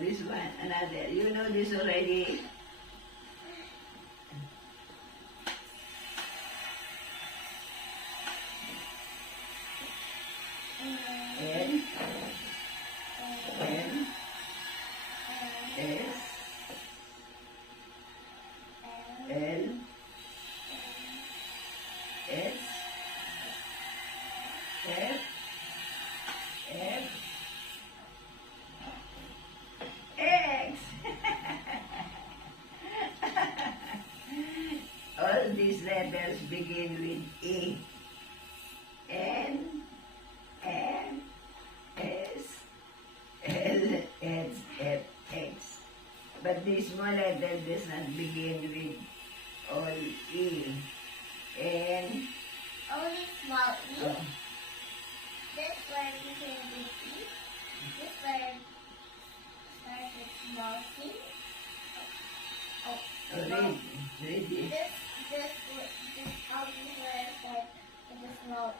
this one, another. You know this already. N, N, S, L, S, F, F, X. All these letters begin with E. N, M, S, L, S, F, X. But this small letter does not begin with all E. N. Only small E. Oh, This word begins with E. This word starts with small C. oh, read it. This word starts with a small